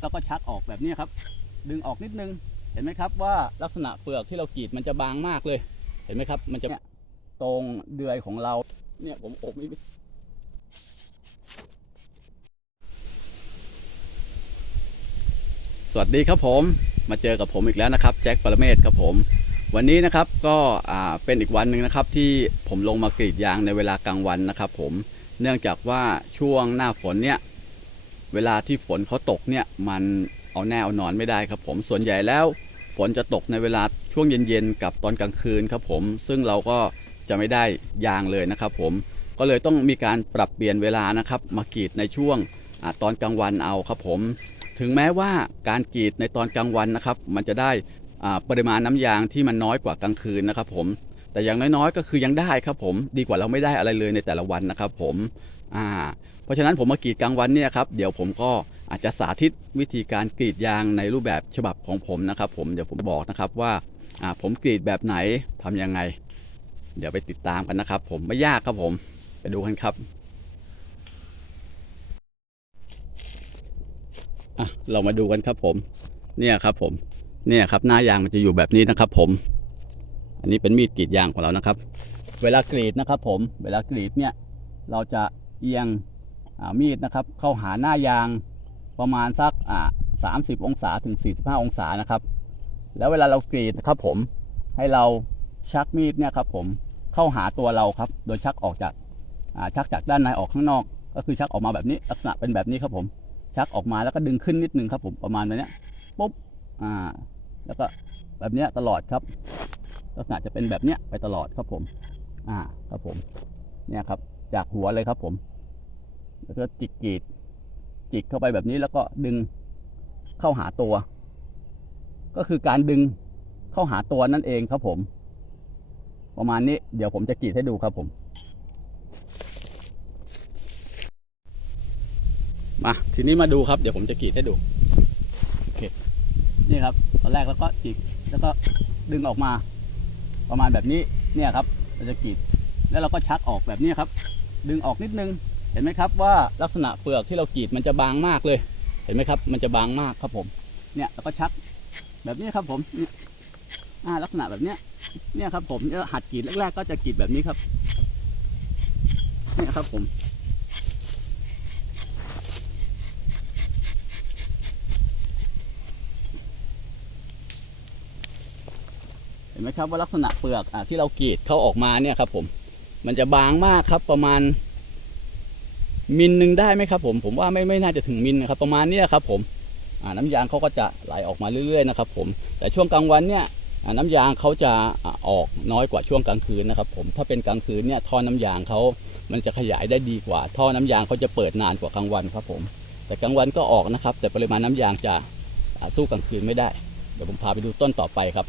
แล้วก็ชักออกแบบนี้ครับ ดึงออกนิดนึง เห็นไหมครับว่าลักษณะเปลือกที่เรากรีดมันจะบางมากเลย เห็นไหมครับ มันจะตรงเดือยของเรา เนี่ยผมอบไม่สวัสดีครับผมมาเจอกับผมอีกแล้วนะครับแจ็คปรเมศครับผม วันนี้นะครับก็เป็นอีกวันหนึ่งนะครับ ที่ผมลงมากรีดยางในเวลากลางวันนะครับ ผมเนื่องจากว่าช่วงหน้าฝนเนี่ย เวลาที่ฝนเขาตกเนี่ยมันเอาแน่เอานอนไม่ได้ครับผมส่วนใหญ่แล้ว ฝนจะตกในเวลาช่วงเย็นๆกับตอนกลางคืนครับผมซึ่งเราก็จะไม่ได้ยางเลยนะครับผมก็เลยต้องมีการปรับเปลี่ยนเวลานะครับมากรีดในช่วงอตอนกลางวันเอาครับผม ถึงแม้ว่าการกรีดในตอนกลางวันนะครับ มันจะได้ปริมาณน้ำยางที่มันน้อยกว่ากลางคืนนะครับผมแต่อย่างน้อยๆ ก็คือยังได้ครับผมดีกว่าเราไม่ได้อะไรเลยในแต่ละวันนะครับผม อ่าเพราะฉะนั้นผมมากรีดกลางวันเนี่ยครับเดี๋ยวผมก็อาจจะสาธิตวิธีการกรีดยางในรูปแบบฉบับของผมนะครับผมเดี๋ยวผมบอกนะครับว่าอ่าผมกรีดแบบไหนทำยังไง เดี๋ยวไปติดตามกันนะครับ ผมไม่ยากครับผมไปดูกันครับอะเรามาดูกันครับผมเนี่ยครับผมเนี่ยครับหน้ายางมันจะอยู่แบบนี้นะครับผม อันนี้เป็นมีดกรีดยางของเรานะครับ เวลากรีดนะครับผมเวลากรีดเนี่ยเราจะ เอียงมีดนะครับเข้าหาหน้ายางประมาณสักสามสิบองศาถึงสี่สิบห้าองศานะครับ แล้วเวลาเรากรีดนะครับผมให้เราชักมีดเนี่ยครับผมเข้าหาตัวเราครับ โดยชักออกจากชักจากด้านในออกข้างนอก ก็คือชักออกมาแบบนี้ลักษณะเป็นแบบนี้ครับผม ชักออกมาแล้วก็ดึงขึ้นนิดนึงครับผมประมาณแบบนี้ปุ๊บอ่าแล้วก็แบบนี้ตลอดครับ ลักษณะจะเป็นแบบนี้ไปตลอดครับผม อ่าครับผมเนี่ยครับ จากหัวเลยครับ ผมแล้วก็จิกกรีด จิกเข้าไปแบบนี้แล้วก็ดึงเข้าหาตัว ก็คือการดึงเข้าหาตัวนั่นเองครับผม ประมาณนี้เดี๋ยวผมจะกรีดให้ดูครับผม มาทีนี้มาดูครับ เดี๋ยวผมจะกรีดให้ดูโอเคนี่ครับตอนแรกแล้วก็จิกแล้วก็ดึงออกมา ประมาณแบบนี้เนี่ยครับ เราจะกรีดแล้วเราก็ชักออกแบบนี้ครับ ดึงออกนิดนึง เห็นไหมครับว่าลักษณะเปลือกที่เรากรีดมันจะบางมากเลย เห็นไหมครับ มันจะบางมากครับผม เนี่ยแล้วก็ชักแบบนี้ครับผมอ่าลักษณะแบบเนี้ย เนี่ยครับผมหัดกรีดแรกๆก็จะกรีดแบบนี้ครับ เนี่ยครับผมเห็นไหมครับว่าลักษณะเปลือกอที่เรากรีดเขาออกมาเนี่ยครับผม มันจะบางมากครับประมาณ มิลหนึ่งได้ไหมครับ ผม ผมว่าไม่ไม่น่าจะถึงมิลนะครับ ประมาณนี้ครับ ผมน้ำยางเขาก็จะไหลออกมาเรื่อยๆนะครับ ผม แต่ช่วงกลางวันเนี่ยน้ำยางเขาจะออกน้อยกว่าช่วงกลางคืนนะครับ ผมถ้าเป็นกลางคืนเนี่ยท่อน้ำยางเขามันจะขยายได้ดีกว่า ท่อน้ำยางเขาจะเปิดนานกว่ากลางวันครับ ผม แต่กลางวันก็ออกนะครับ แต่ปริมาณน้ำยางจะสู้กลางคืนไม่ได้ เดี๋ยวผมพาไปดูต้นต่อไปครับ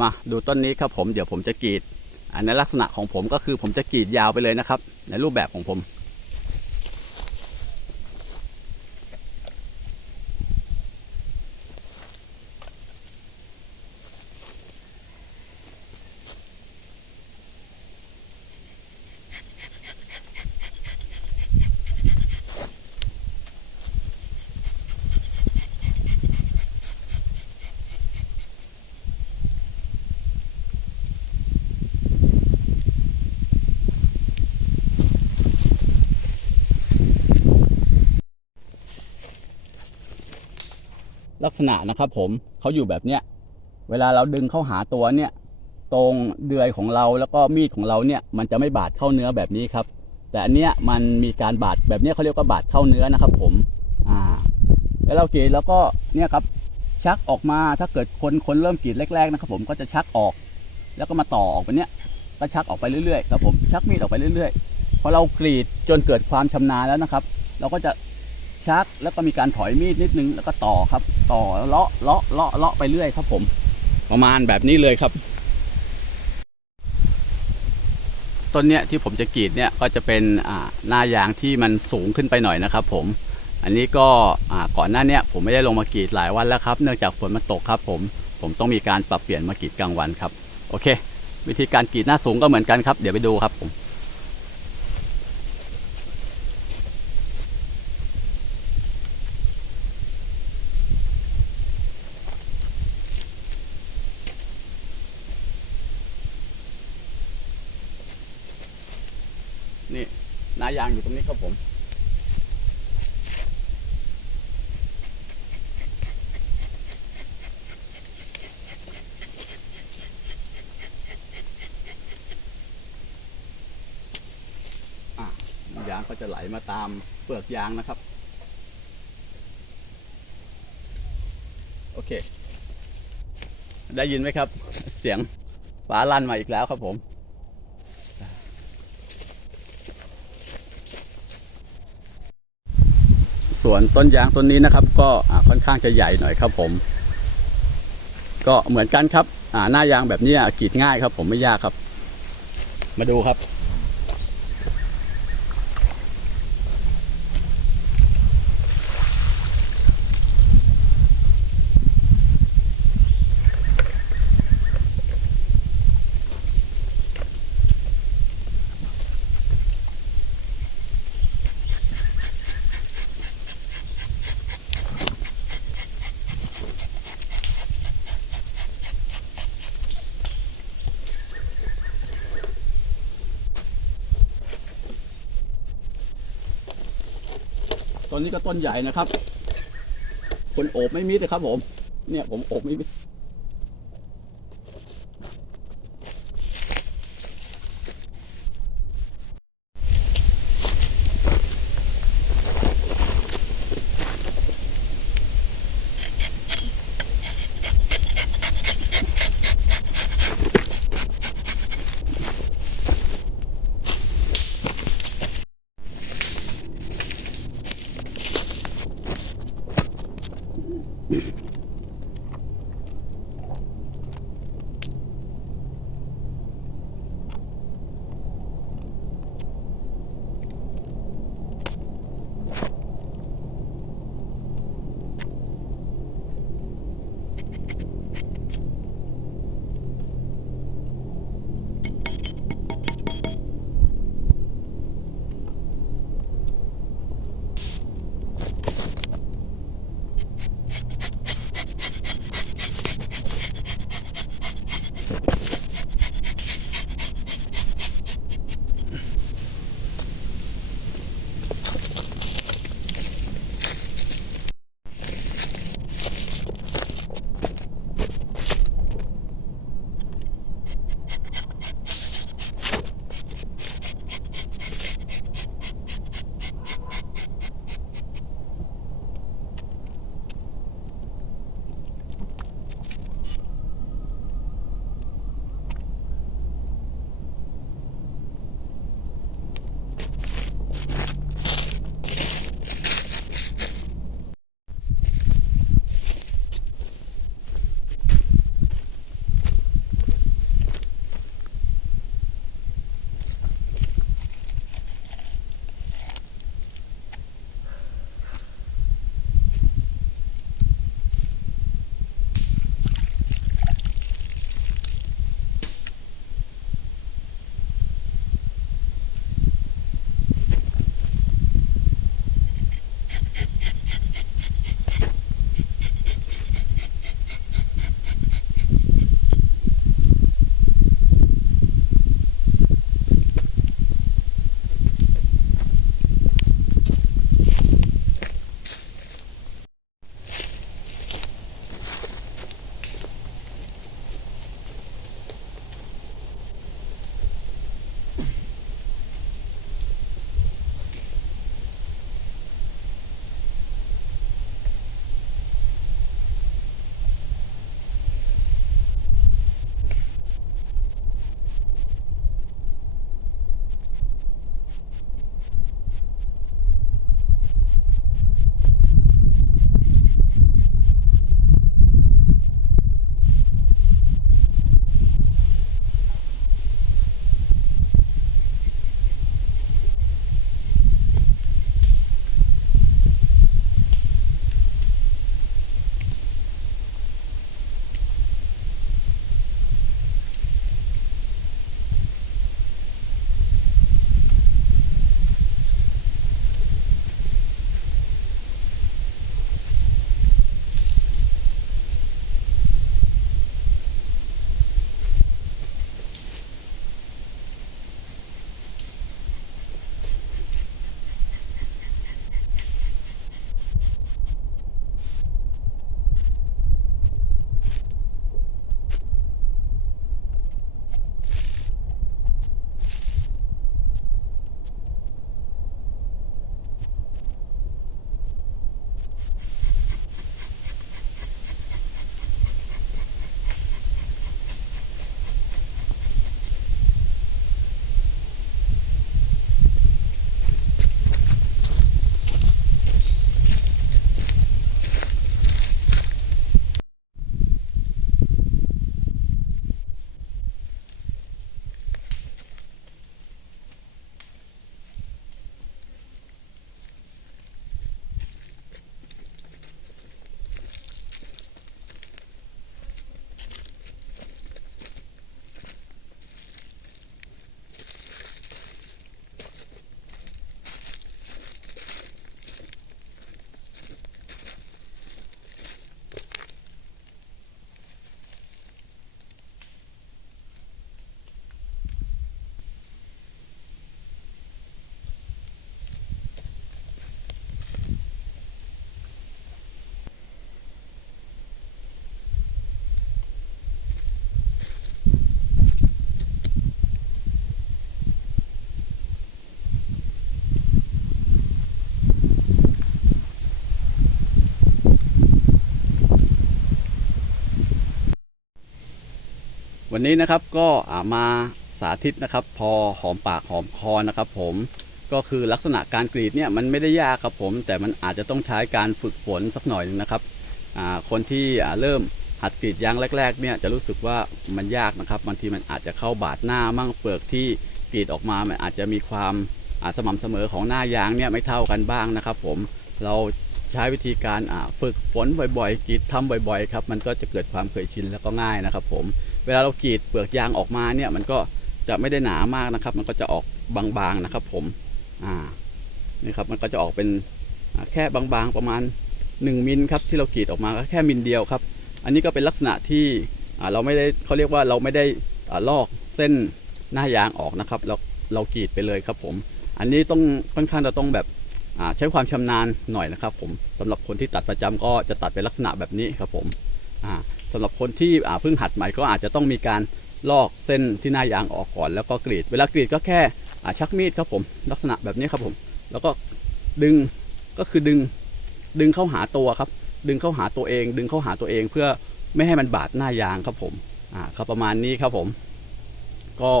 มาดูต้นนี้ครับผมเดี๋ยวผมจะกรีดอันในลักษณะของผมก็คือผมจะกรีดยาวไปเลยนะครับ ในรูปแบบของผม ษณะนะครับผมเขาอยู่แบบเนี้ยเวลาเราดึงเข้าหาตัวเนี่ย ตรงเดือยของเราแล้วก็มีดของเราเนี่ยมันจะไม่บาดเข้าเนื้อแบบนี้ครับ แต่อันเนี้ยมันมีการบาดแบบเนี้ยเขาเรียกว่าบาดเข้าเนื้อนะครับ ผมอ่าแล้วเรากรีดแล้วก็เนี่ยครับชักออกมาถ้าเกิดคนคนเริ่มกรีดแรกๆนะครับ ผมก็จะชักออก แล้วก็มาต่อออกไปเนี้ยก็ชักออกไปเรื่อยๆครับผมชักมีดออกไปเรื่อยๆพอเรากรีดจนเกิดความชำนาญแล้วนะครับ เราก็จะ ชัก แล้วก็มีการถอยมีดนิดนึงแล้วก็ต่อครับ ต่อเลาะเลาะเลาะเลาะไปเรื่อยครับ ผม ประมาณแบบนี้เลยครับ ต้นเนี้ยที่ผมจะกรีดเนี่ยก็จะเป็นอ่าหน้ายางที่มันสูงขึ้นไปหน่อยนะครับ ผม อันนี้ก็อ่าก่อนหน้าเนี้ยผมไม่ได้ลงมากรีดหลายวันแล้วครับ เนื่องจากฝนมันตกครับ ผม ผมต้องมีการปรับเปลี่ยนมากรีดกลางวันครับ โอเค วิธีการกรีดหน้าสูงก็เหมือนกันครับ เดี๋ยวไปดูครับผม นี่หน้ายางอยู่ตรงนี้ครับผมอะยางก็จะไหลมาตามเปลือกยางนะครับ โอเค ได้ยินไหมครับ เสียงฟ้าลั่นมาอีกแล้วครับผม วนต้นยางต้นนี้นะครับ ก็ค่อนข้างจะใหญ่หน่อยครับผม ก็เหมือนกันครับหน้ายางแบบนี้กรีดง่ายครับ ผมไม่ยากครับ มาดูครับ ต้นนี้ก็ต้นใหญ่นะครับ คนโอบไม่มิดนะครับผม เนี่ยผมโอบไม่มิด วันนี้นะครับก็มาสาธิตนะครับ พอหอมปากหอมคอนะครับผมก็คือลักษณะการกรีดเนี่ยมันไม่ได้ยากครับผม แต่มันอาจจะต้องใช้การฝึกฝนสักหน่อยนึงนะครับคนที่เริ่มหัดกรีดยางแรก ๆ เนี่ยจะรู้สึกว่ามันยากนะครับบางทีมันอาจจะเข้าบาดหน้ามั่งเปลือกที่กรีดออกมามันอาจจะมีความสม่ำเสมอของหน้ายางเนี่ยไม่เท่ากันบ้างนะครับ ผมเรา ใช้วิธีการฝึกฝนบ่อยๆกรีดทำบ่อยๆครับมันก็จะเกิดความเคยชินแล้วก็ง่ายนะครับ ผมเวลาเรากรีดเปลือกยางออกมาเนี่ยมันก็จะไม่ได้หนามากนะครับ มันก็จะออกบางๆนะครับ ผมอ่านี่ครับมันก็จะออกเป็นแค่บางๆประมาณ 1มิลครับที่เรากรีดออกมาก็แค่มิลเดียวครับ อันนี้ก็เป็นลักษณะที่เราไม่ได้เขาเรียกว่าเราไม่ได้ลอกเส้นหน้ายางออกนะครับ เราเรากรีดไปเลยครับผม อันนี้ต้องค่อนข้างจะต้องแบบ ใช้ความชำนาญหน่อยนะครับผมสำหรับคนที่ตัดประจำก็จะตัดเป็นลักษณะแบบนี้ครับผมอ่าสำหรับคนที่เพิ่งหัดใหม่ก็อาจจะต้องมีการลอกเส้นที่หน้ายางออกก่อน แล้วก็กรีด เวลากรีดก็แค่ชักมีดครับผม ลักษณะแบบนี้ครับผม แล้วก็ดึงก็คือดึงดึงเข้าหาตัวครับ ดึงเข้าหาตัวเอง ดึงเข้าหาตัวเองเพื่อไม่ให้มันบาดหน้ายางครับผมอ่าครับประมาณนี้ครับผม ก็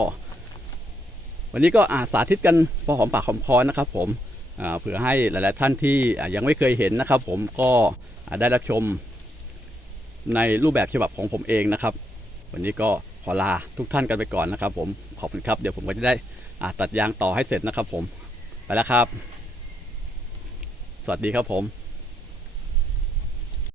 วันนี้ก็อาสาธิตกันพอหอมปากหอมคอนะครับผม เผื่อให้หลาย ๆ ท่านที่ยังไม่เคยเห็นนะครับ ผมก็ได้รับชมในรูปแบบฉบับของผมเองนะครับ วันนี้ก็ขอลาทุกท่านกันไปก่อนนะครับ ผมขอบคุณครับเดี๋ยวผมก็จะได้ตัดยางต่อให้เสร็จนะครับ ผมไปแล้วครับ สวัสดีครับผม